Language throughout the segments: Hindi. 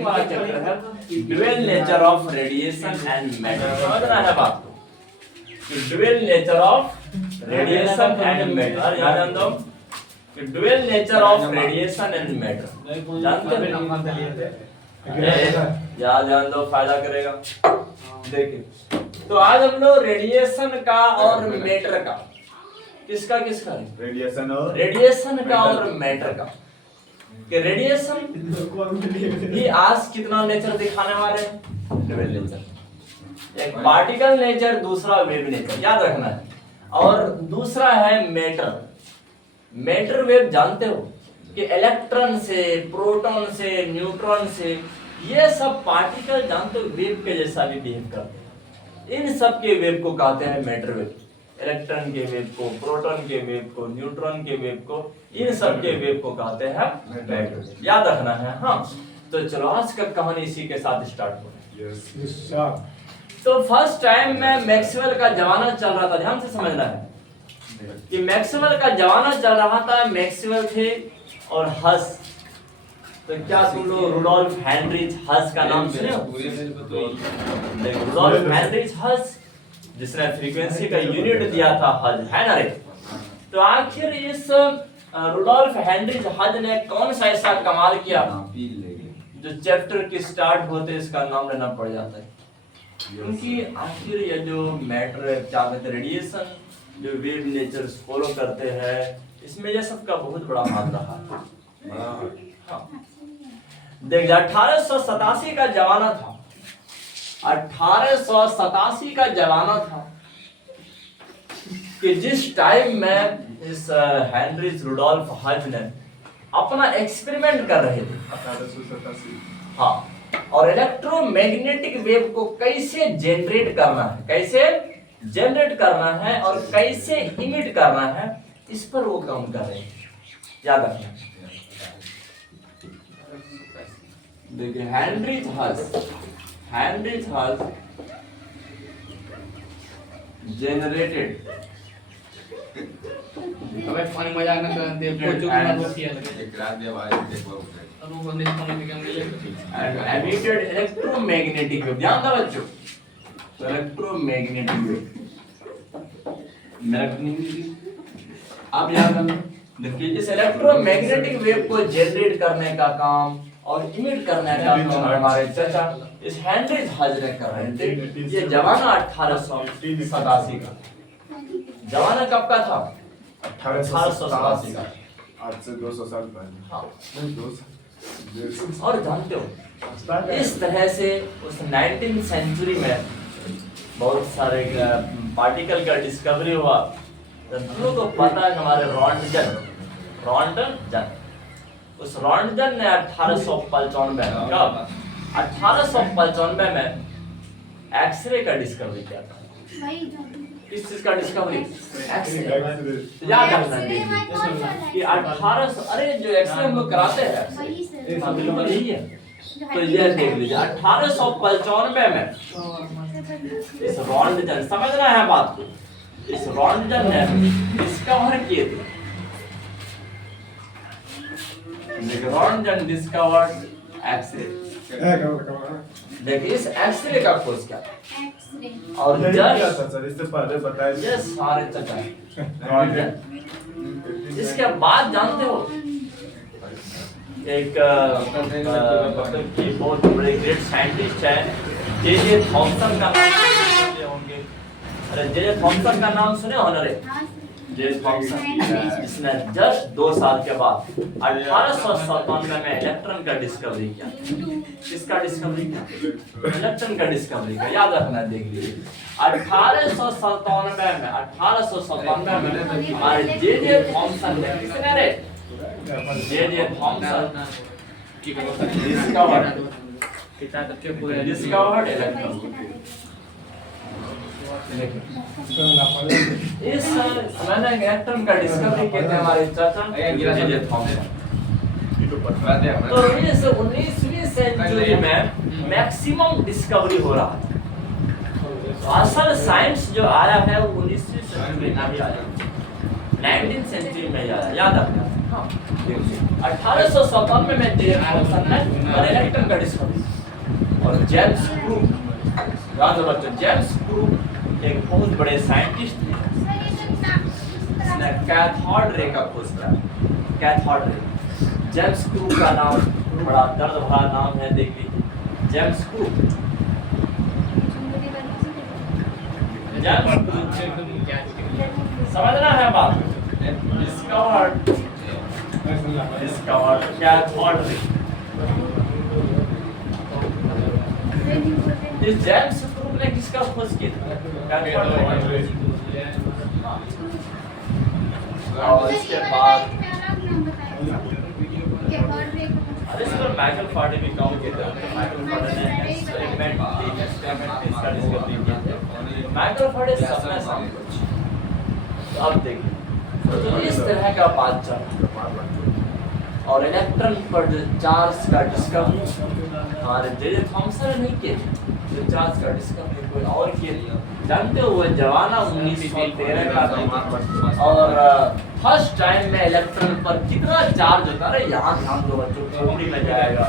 रेडिएटिंग वाला चैप्टर है dual nature of radiation and matter. समझना है बात को, dual nature of radiation and matter. याद दो कि dual nature of radiation and matter जानते हैं? याद जान दो, फायदा करेगा। देखिए तो आज हम लोग रेडिएशन का और मैटर का, किसका किसका, रेडिएशन का और मैटर का, कि रेडिएशन ही आज कितना नेचर दिखाने वाले हैं, ड्यूअल नेचर। एक पार्टिकल नेचर, दूसरा वेव नेचर, याद रखना है। और दूसरा है मैटर। मैटर वेव जानते हो कि इलेक्ट्रॉन से, प्रोटॉन से, न्यूट्रॉन से, ये सब पार्टिकल जानते हो वेव के जैसा भी बिहेव करते हैं। इन सब के वेव को कहते हैं मैटर वेव। इलेक्ट्रॉन के वेव को, प्रोटॉन के वेव को, न्यूट्रॉन के वेव को, इन सब के वेव को कहते हैं मैटर वेव। याद रखना है। हाँ तो चलो आज का कहानी इसी के साथ स्टार्ट हो रहा है। तो फर्स्ट टाइम में मैक्सवेल का जमाना चल रहा था, ध्यान से समझना है कि मैक्सवेल का जमाना चल रहा था। मैक्सवेल थे और हस, तो क्या तुम लोग रुडोल्फ हेनरिच हस का नाम सुने हो? रुडोल्फ हेनरिच हस, जिसने फ्रीक्वेंसी का यूनिट दिया था हज, है ना रे? तो आखिर इस रुडोल्फ हेनरिच हज ने कौन सा ऐसा कमाल किया जो चैप्टर की स्टार्ट होते इसका नाम लेना पड़ जाता है? क्योंकि आखिर ये जो मैटर क्या कहते हैं, रेडिएशन जो वेव नेचर फॉलो करते हैं, इसमें ये सब का बहुत बड़ा हाथ रहा है। हाँ। देख 1887 का जमाना था, 1887 का जमाना था कि जिस टाइम में इस हेनरिच रुडोल्फ हज ने अपना एक्सपेरिमेंट कर रहे थे 1887। हाँ, और इलेक्ट्रोमैग्नेटिक वेव को कैसे जनरेट करना है, कैसे जनरेट करना है और कैसे इमिट करना है, इस पर वो काम कर रहे हैं। याद रखना। देखिए हेनरिच हज जनरेटेड, अबे फोन मजाक ना कर दे, कोचो ना बोलिए एक रात दे आवाज देखो और वो बंदे फोन में क्या मिले एमिटेड इलेक्ट्रोमैग्नेटिक वेव। ध्यान दो बच्चों, तो इलेक्ट्रोमैग्नेटिक वेव, आप याद रखना। देखिए इस इलेक्ट्रोमैग्नेटिक वेव को जनरेट करने का काम और इमिट करने का काम हमारे चाचा इस हेनरिच हज ने कर रहे थे। ये जमाना 1887 का जमाना कब का था? 1887 का। आज से 200 साल पहले। हाँ। 200। और जानते हो इस तरह से उस 19th सेंचुरी में बहुत सारे पार्टिकल का डिस्कवरी हुआ। हम लोग को पता है हमारे रॉन्टन, उस रॉन्टन ने 1895 में, कब? 1895 में एक्सरे का डिस्कवरी किया था। किस चीज का डिस्कवरी? एक्सरे। याद रखना कि 1800, अरे जो एक्सरे हम लोग कराते हैं हाँ बिल्कुल यही है। तो यह देख लीजिए 1895 में इस रॉन्टन, समझना है बात को, इस रॉन्टन ने डिस्कवर किए थे। रॉन्टन डिस्कवर्ड एक्सरे। देखिए इस एक्सरे का खोज क्या और सर इससे पहले बताया ये सारे चचा रॉन्टन। इसके बाद जानते हो एक बहुत बड़े ग्रेट साइंटिस्ट है जे थॉमसन का नाम सुने होंगे। अरे जे थॉमसन का नाम सुने हो ना रे? जे थॉमसन, इसने जस्ट 2 साल के बाद 1897 में इलेक्ट्रॉन का डिस्कवरी किया। किसका डिस्कवरी किया? इलेक्ट्रॉन का डिस्कवरी किया। याद रखना, देख लीजिए 1897 में हमारे जे थॉमसन ने, किसने रे? J Thomson discovered electron. इस मैंने इलेक्ट्रॉन का डिस्कवरी किए थे हमारे चाचा जे थॉमसन। तो इस 19वीं सेंचुरी में मैक्सिमम डिस्कवरी हो रहा है। असल साइंस जो आया है वो 19वीं सेंचुरी में भी आया, 19th सेंचुरी में आया। याद रखना। हाँ देखिए 1897 में जेम्स थॉमसन ने इलेक्ट्रॉन का डिस्कवरी। और जेम्स क्रूक, याद रखो बच्चों, जेम्स क्रूक एक बहुत बड़े साइंटिस्ट थे। इसने कैथोड रे का खोज किया। कैथोड रे, जेम्स क्रूक का नाम बड़ा दर्द भरा नाम है, देख लीजिए, जेम्स क्रूक। जेम्स क्रूक, समझना है बात, डिस्कवर्ड कैथोड रे। इस जेम्स क्रूक ने किसका खोज किया था? Cathode ray. और इसके बाद इस पर माइकल फाराडे भी काम किया था। माइकल फाराडे ने एक्सपेरिमेंट इसका डिस्कवरी किया था। माइकल फाराडे सपना सब कुछ। तो अब देखिए, तो इस तरह का बात चल रहा है। और इलेक्ट्रॉन पर जो चार्ज का डिस्कवरी हमारे जे थॉमसन ने नहीं किया, जो चार्ज का डिस्कवरी कोई और किया। जानते हो वो जमाना 1913 का था और फर्स्ट टाइम में इलेक्ट्रॉन पर कितना चार्ज होता है। यहाँ ध्यान दो बच्चों, खोपड़ी में जाएगा,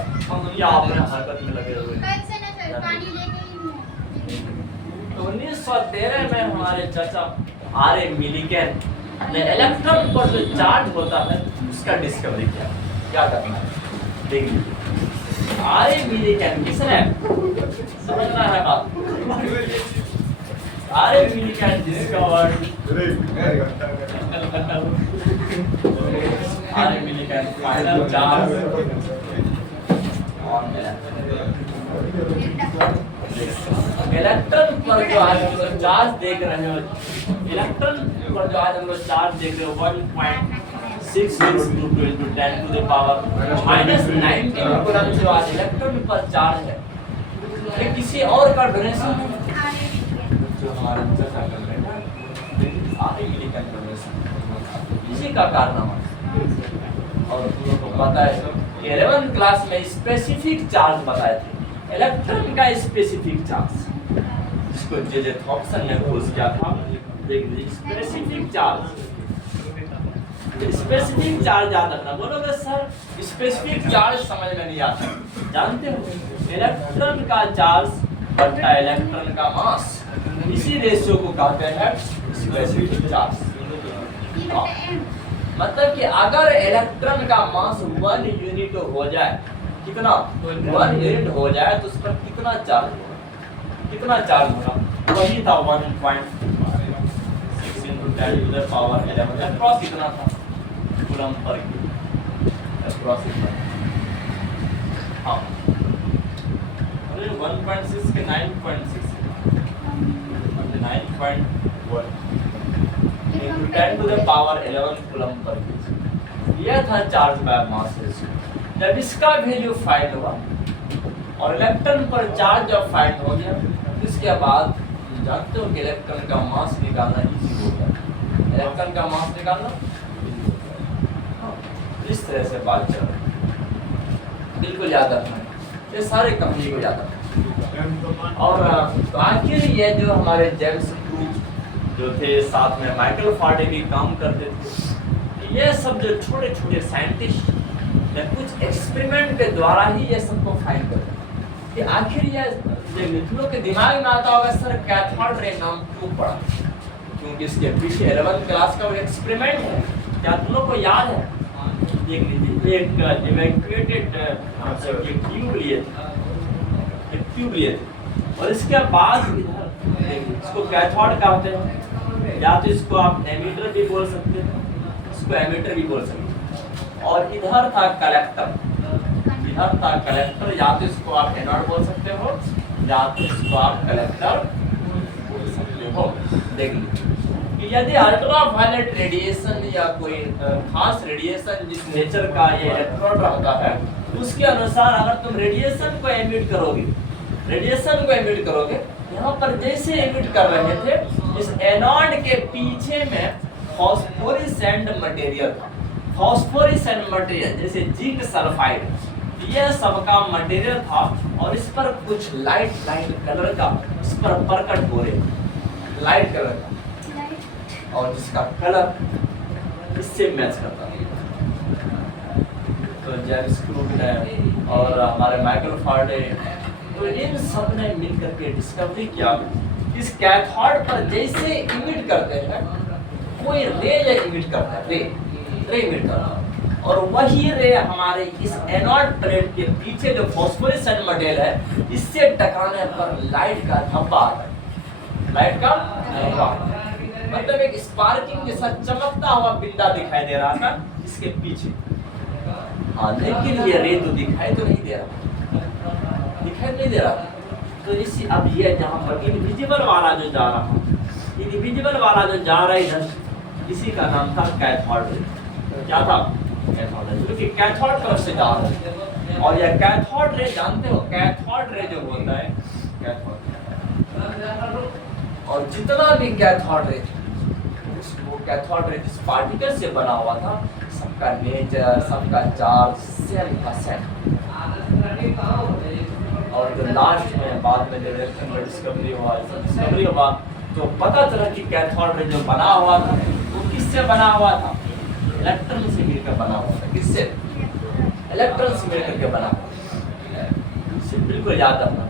या अपने हरकत में लगे हुए। तो 1913 में हमारे चाचा आर.ए. मिलिकन ने इलेक्ट्रॉन पर जो चार्ज होता है उसका डिस्कवरी किया। क्या करना है देख लीजिए। आर.ए. मिलिकन किसने, समझना है बात, R.A.. Millikan discovered, R.A.. Millikan final charge on electron पर जो आज हम लोग चार्ज देख रहे हो, इलेक्ट्रॉन पर जो आज हम लोग चार्ज देख रहे हो 1.602 into 10 to the power -19 coulomb जो आज इलेक्ट्रॉन पर चार्ज है, ये किसी और का डोनेशन है जो हमारा चर्चा कर रहे हैं। आर.ए. मिलिकन डोनेशन इसी का कारनामा। और तुम लोगों को पता है कि 11th क्लास में स्पेसिफिक चार्ज बताए थे, इलेक्ट्रॉन का स्पेसिफिक चार्ज, जिसको जे थॉमसन ने खोज किया था। देख लीजिए, स्पेसिफिक चार्ज, स्पेसिफिक चार्ज याद रखना। बोलोगे सर स्पेसिफिक चार्ज समझ में नहीं आता, जानते हो इलेक्ट्रॉन का चार्ज बटा इलेक्ट्रॉन का मास, इसी रेशियो को कहते हैं स्पेसिफिक चार्ज। मतलब कि अगर इलेक्ट्रॉन का मास 1 यूनिट हो जाए, कितना 1 यूनिट हो जाए, तो उस पर कितना चार्ज होगा, कितना चार्ज होगा, वही था 1.6 into 10 to the power 11। Approx इतना था कूलम पर, अप्रॉक्स इतना। हाँ, अरे 1.6 के 9.6 9.1 into 10 to the power 11 coulomb per. यह था चार्ज बाय मास रेशियो। जब इसका वैल्यू फाइंड हुआ और इलेक्ट्रॉन पर चार्ज जब फाइंड हो गया, इसके बाद जानते हो कि इलेक्ट्रॉन का मास निकालना इजी हो गया। इलेक्ट्रॉन का मास निकालना इस तरह से बात चल रही है, बिल्कुल याद रखना है, ये सारे कहानी को याद रखना। और तो आखिर ये जो हमारे जेम्स क्रूक जो थे, साथ में माइकल फाराडे भी काम करते थे, ये सब जो छोटे छोटे साइंटिस्ट ने कुछ एक्सपेरिमेंट के द्वारा ही ये सबको फाइंड कर कि आखिर ये मित्रों के दिमाग में आता होगा सर कैथोड रे नाम क्यों पड़ा, क्योंकि इसके पीछे 11th क्लास का वो एक्सपेरिमेंट है। क्या तुम लोग को याद है? देख लीजिए, एक इवैक्यूएटेड ट्यूब लिए थे और इसके बाद इधर इसको कैथोड कहते हैं, या तो इसको आप एमिटर भी बोल सकते हैं, इसको एमिटर भी बोल सकते हैं। और इधर था कलेक्टर, इधर था कलेक्टर, या तो इसको आप एनोड बोल सकते हो, या तो इसको आप कलेक्टर बोल सकते हो। देख लीजिए, यदि अल्ट्रावायलेट रेडिएशन या कोई खास रेडिएशन जिस नेचर का ये इलेक्ट्रोड रहता है, उसके अनुसार अगर तुम रेडिएशन को एमिट करोगे, यहाँ पर जैसे एमिट कर रहे थे, इस एनोड के पीछे में फॉस्फोरेसेंट मटेरियल था। फॉस्फोरेसेंट मटेरियल जैसे जिंक सल्फाइड, यह सबका मटेरियल था और इस पर कुछ लाइट कलर का इस पर प्रकट हो रहे, लाइट कलर का, और जिसका कलर इससे मैच करता है। तो जैक्स क्रूक ने और हमारे माइकल फाराडे, तो इन सब ने मिलकर के डिस्कवरी किया इस कैथोड पर जैसे इमिट करते हैं कोई रे या इमिट करता है, रे इमिट करता है, और वही रे हमारे इस एनोड प्लेट के पीछे जो फॉस्फोरेसेंट मटेरियल है इससे टकराने पर लाइट का धब्बा आता है, लाइट का धब्बा, मतलब एक स्पार्किंग जैसा चमकता हुआ बिंदा दिखाई दे रहा था इसके पीछे। हाँ, लेकिन ये रे तो दिखाई तो नहीं दे रहा, दिखाई नहीं दे रहा। तो इसी अब ये जहाँ पर इनविजिबल वाला जो जा रहा, इनविजिबल वाला जो जा रहा है इधर, इसी का नाम था कैथोड रे। क्या था? कैथोड रे, क्योंकि कैथोड तरफ से जा रहा है। और यह कैथोड रे जानते हो, कैथोड रे जो होता है, कैथोड, और जितना भी कैथोड रे वो कैथोड रे जिस पार्टिकल से बना हुआ था सबका नेचर, सबका चार्ज सेम का सेम। और जो लास्ट में बाद में जो रिएक्शन में डिस्कवरी हुआ तो पता चला कि कैथोड रे जो बना हुआ था वो किससे बना हुआ था? इलेक्ट्रॉन से मिलकर बना हुआ था। किससे? इलेक्ट्रॉन से मिलकर के बना हुआ। इसे बिल्कुल याद रखना।